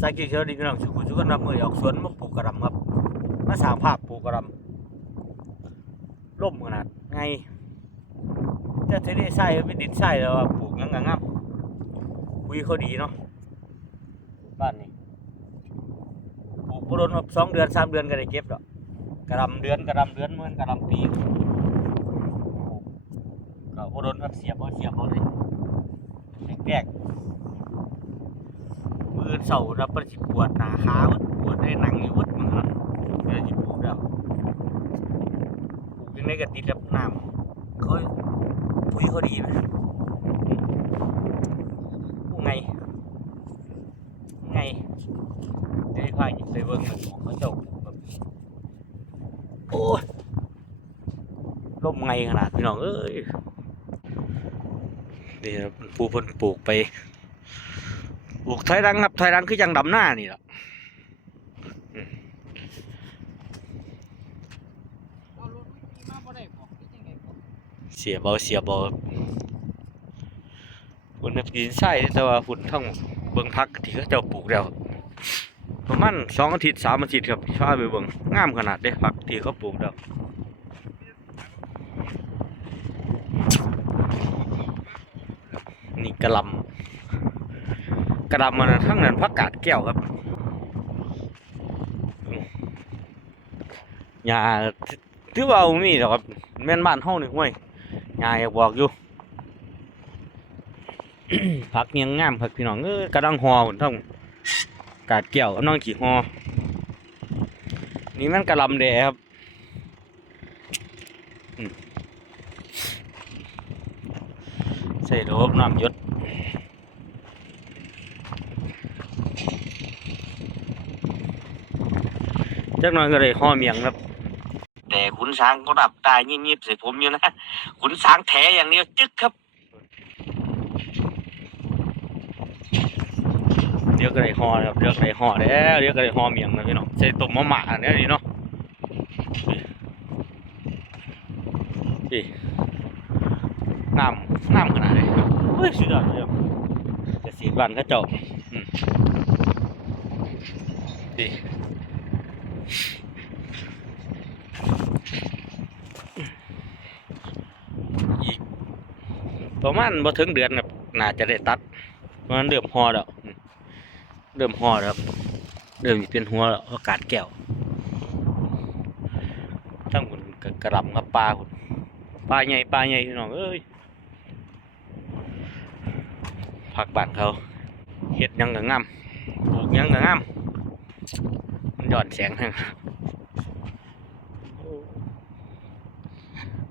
สายเขียวดีพี่น้องชุกุชุกันรับมือออกสวนมาปลูกกระหลำครับ มาสร้างภาพปลูกกระหลำล่มขนาดไงแต่ที่ได้ใส่เป็นดินใส่แล้วปลูกยังงามคุยเขาดีเนาะบ้านนี้ปลูกบ่โดนครับสองเดือนสามเดือนก็ได้เก็บแล้วกระหลำเดือนกระหลำเดือนเหมือนกระหลำปีปลูกก็บ่โดนครับเสียบเอาเสียบเอาเลยแรก ๆมือเสารับประสิปวดหนาขาปวดได้หนังอยู่วัดมือนะเดี๋ยวจิปลูกแล้วปลูกยังไงก็ติดกับน้ำเขาปุ๋ยเขาดีไหมปลูกไงไงเดี๋ยวพายิบไปเบิ้งหนึ่งของเขาเจ้าแบบโอ้ยร่มไงขนาดพี่น้องเอ้ยเดี๋ยวปูพิ่นปลูกไป ปลูกถอยหลังครับถอยหลังคือยังดำหน้านี่แหละเสียบเอาเสียบเอาฝุ่นดินใส่แต่ว่าฝุ่นทั้งเบิ่งพักที่เขาเจ้าปลูกแล้วประมาณสองอาทิตย์สามอาทิตย์ครับฟ้าไปเบิงงามขนาดเด้พักที่เขาปลูกแล้วนี่กระลำ กระหลำมันทั้งนั้นพักกาดแก้วครับหญ้าถือว่าเอามีดอกครับแม่นบ้านเฮานี่ห้วยหญ้าอยากบอกอยู่ผักยังงามผักพี่น้องเอ้ยกระดังหอหุ่นทั้งกาดแก้วกำลังขี่หอนี่มันกระลำแดครับใส่โดบน้ำยศ จักหน่อยก็เลยห่อเมียงครับ แต่ขุนช้างก็ดับตายยิบๆใส่ผมอยู่นะขุนช้างแท้อย่างเดียวจึ๊กครับ เดี๋ยวก็ได้ห่อนะครับเดี๋ยวก็ได้ห่อแล้วเดี๋ยวก็ได้ห่อเมียงนะพี่น้องใส่ต้มมะม่าเนี่ยนี่เนาะพี่น้ำน้ำขนาดไหนเฮ้ยสุดยอดเลยครับจะสีบ้านเขาเจ้าอืมพี่อีก ประมาณบ่ถึงเดือนครับน่าจะได้ตัดเพราะฉะนั้นเริ่มห่อแล้วอืมเริ่มห่อแล้วครับเริ่มเป็นหัวแล้วอากาศแก้วทั้งคุณกระลำกับปลาคุณปลาใหญ่ปลาใหญ่พี่น้องเอ้ยผักบ้านเขาเฮ็ดยังก็งามปลูกยังก็งามมันย้อนแสงทาง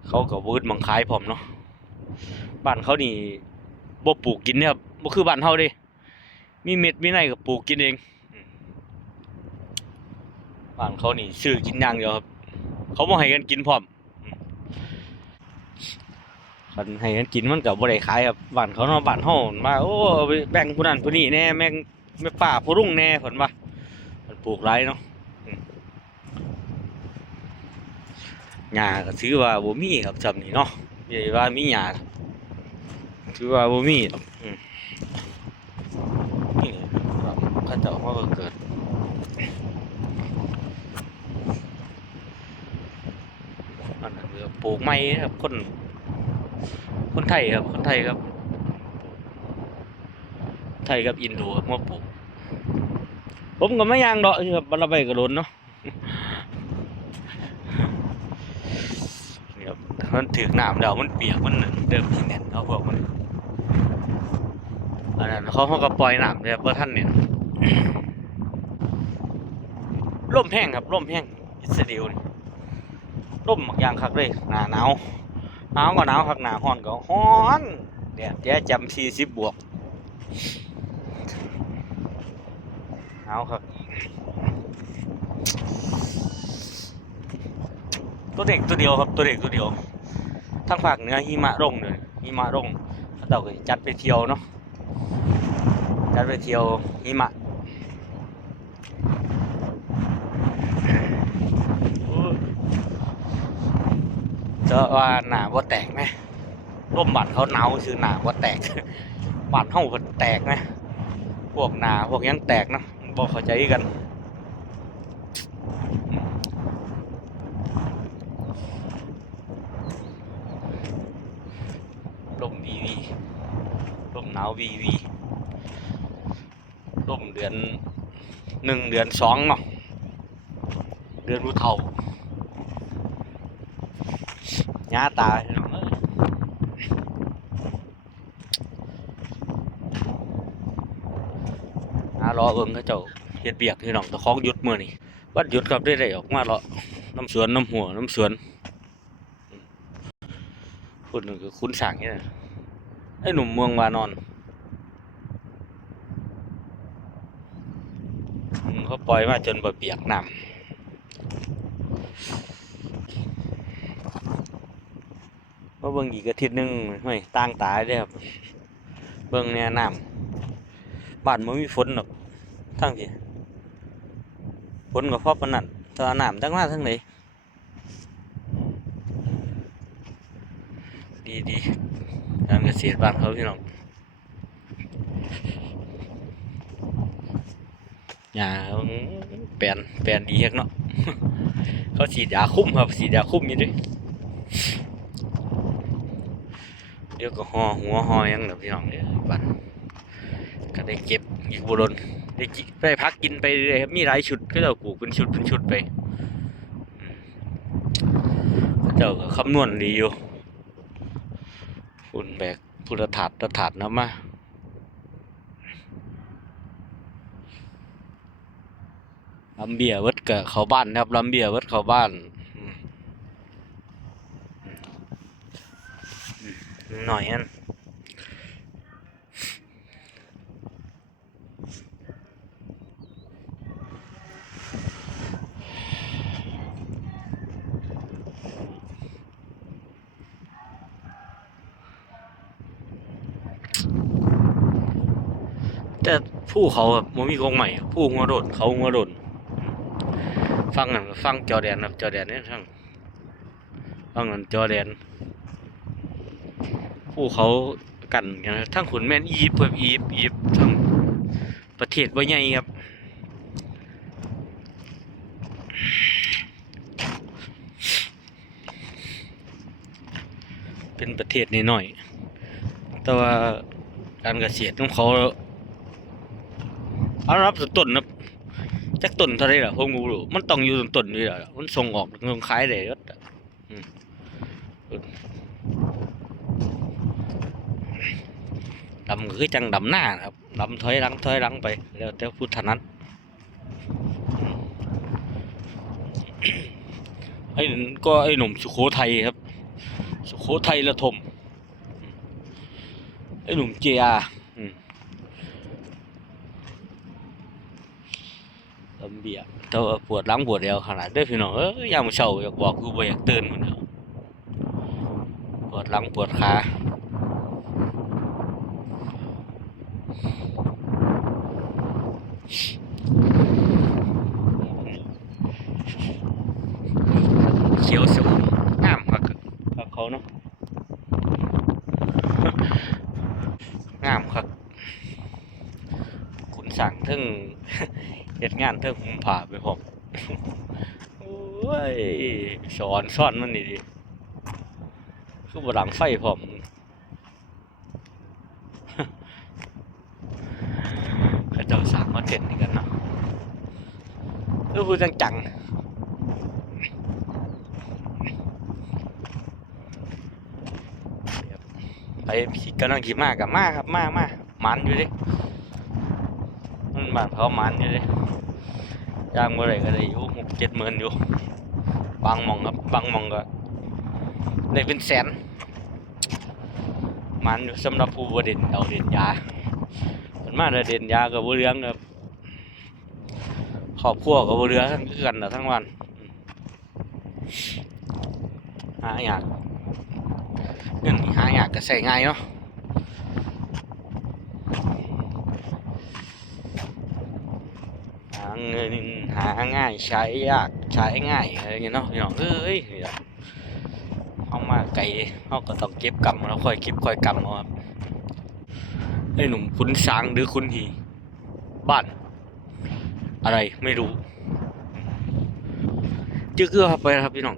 เขาก็วืดมังคายพร้อมเนาะ บ้านเขานี่บ่ปลูกกินเนี่ยครับบ่คือบ้านเฮาเด้มีเม็ดมีในก็ปลูกกินเองบ้านเขานี่ซื้อกินอย่างเดียวครับ เขาบ่ให้กันกินพร้อมมคันให้กันกินมันก็บ่ได้ขายครับบ้านเขาเนาะบ้านเฮาว่าโอ้แบ่งผู้นั้นผู้นี้แน่แม่งแม่ป้าผู้รุ่งแน่เพิ่นว่ามันปลูกหลายเนาะหญ้าก็ถือว่าบ่มีครับจำนี่เนาะใหญ่ว่ามีหญ้า ถือว่าบ่มีอืมนี่ครับข้าเจ้ามาก็เกิดอันนั้นคือปลูกไม้ครับคน คนไทยครับ คนไทยครับ ไทยกับอินโดครับมาปลูก ผมก็ไม่ยางดอกครับบรรไปกระโดนเนาะนี่ครับมันถือหน้ำแล้วมันเปียก มันเดิมที่แน่นเขาพวกมัน อันนั้นเขาเขาก็ปล่อยน้ำเลยเพื่อท่านเนี่ยร่มแห้งครับร่มแห้งอิสราเอลนี่ร่มหมักยางคักเลยหนาหนาวหนาวก็หนาวคักหนาฮ้อนก็ฮ้อนแดดแย่จำสี่สิบบวกหนาวครับตัวเด็กตัวเดียวครับตัวเด็กตัวเดียวทั้งภาคเหนือหิมะลงเลยหิมะลงเขาเต่าก็จัดไปเที่ยวเนาะ จัดไปเที่ยวหิมะจอว่าหนาว่าแตกไหมร่มบัตรเขาหนาวคือหนาว่าแตกบัตรเฮาเพิ่นแตกไหมพวกหนาพวกยังแตกนะบอกเข้าใจกันลมวีวีลมหนาววีวี ดือนหนึ่งเดือนสองเนาะเดือนรู้เท่าหญ้าตาพี่น้องเอ้ารอเอิงเขาเจ้าเฮ็ดเบียกพี่น้องตะของยุดมือนี้วันหยุดครับได้ได้ออกมาเลาะน้ำสวนน้ำหัวน้ำสวนอืมพูดนึงคือคุณสั่งนี่นะไอ้หนุ่มเมืองวานอนอืมเขา ปล่อยมาจนบ่เปียกน้ำมาเบิ่งอีกอาทิตย์หนึงเฮ้ยต่างตายเด้ครับ เบิ่งแน่น้ำบ้านมันมีฝนหรอกทั้งที่ฝนก็พอปนนั้นต่ว่าน้ำจังมาทั้งไหนดีดีการเกษตรบ้านเขาพี่น้อง หญ้าแปลนแปลนดีเฮกเนาะเขาฉีดยาคุมครับฉีดยาคุมอยู่เด้วยเดี๋ยวก็ห่อหัวห่อหยังเดี๋ยวพี่น้องเนี่ยบ้านก็ได้เก็บอีกบุรนได้กิได้พักกินไปเรื่อยครับมีหลายชุดก็เจ้าปลูกเป็นชุดเป็นชุดไปอืมเขาเจ้าก็คำนวณดีอยู่คุณแบกพุทธถาดตะถาดน้ำมา ลำเบียเวิดกับเขาบ้านนะครับลำเบียเวิดเขาบ้านหน่อยอันแต่ผู้เขาแบบมันมีกองใหม่ ผู้หัวโดนเขาหัวโดน ฟังนั่นฟังจอแดนครับจอแดนเนี่ยทั้งฟังนั่นจอแดนผู้เขากันกันทั้งขุนแม่นอียิปต์แบบอียิปต์อียิปต์ทั้งประเทศว่าใหญ่ครับเป็นประเทศน้อย แต่ว่าการเกษตรของเขาเอารับสุดต้นนะ จักต้นเท่าไรล่ะผมก็บ่รู้มันต้องอยู่ต้นๆนี่แหละมันส่งออกส่งขายได้เบิดอะดำก็คือจังดำหน้าครับดำถอยหลังถอยหลังไปแล้วแต่พุทธนัดไอ้นก็ไอ้หนุ่มสุโขทัยครับ สุโขทัยระทมไอ้หนุ่มเจียอืม ลำเบียแต่ว่าปวดหลังปวดเอวขนาดเด้อพี่น้องเอ้ยยามมื้อเช้าอยากบอกคือบ่อยากตื่นมันเด้อปวดหลังปวดขาเขียวสมงามคักคักเขาเนาะ งามคักขุนสั่งทึ่ง เฮ็ดงานเทิงหุมผ่าไปพร้อมโอ้ยสอนซ่อนมันนี่ดิคือบ่ดังไฟพร้อมเขาเจ้าสร้างคอนเทนต์นี่กันเนาะคือพูดจังๆไปกำลังขี่มากกับมาครับมามามันอยู่ดิ บานเขามันอยู่ดิย่างบ่ได้ก็ได้อยู่หกเจ็ดหมื่นอยู่ บางหมองครับบางหมองก็ได้เป็นแสน มันอยู่สำหรับผู้บ่เดนเอาเด่นยาส่วนมากถ้าเด่นยาก็บ่เรื่องครับครอบครัวก็บ่เรือทั้งกันนะทั้งวันหายากเงินหายากก็ใช้ง่ายเนาะ หา เงินหาง่ายใช้ยากใช้ง่ายอะไรอย่างเงี้ยเนาะพี่น้องเอ้ยเนี่ยเอามาไกลเขาก็ต้องเก็บกำแล้วค่อยเก็บค่อยกำเอาครับไอ้หนุ่มคุณสางหรือคุณหีบ้าน อะไรไม่รู้ จื้อเกือไปครับพี่น้อง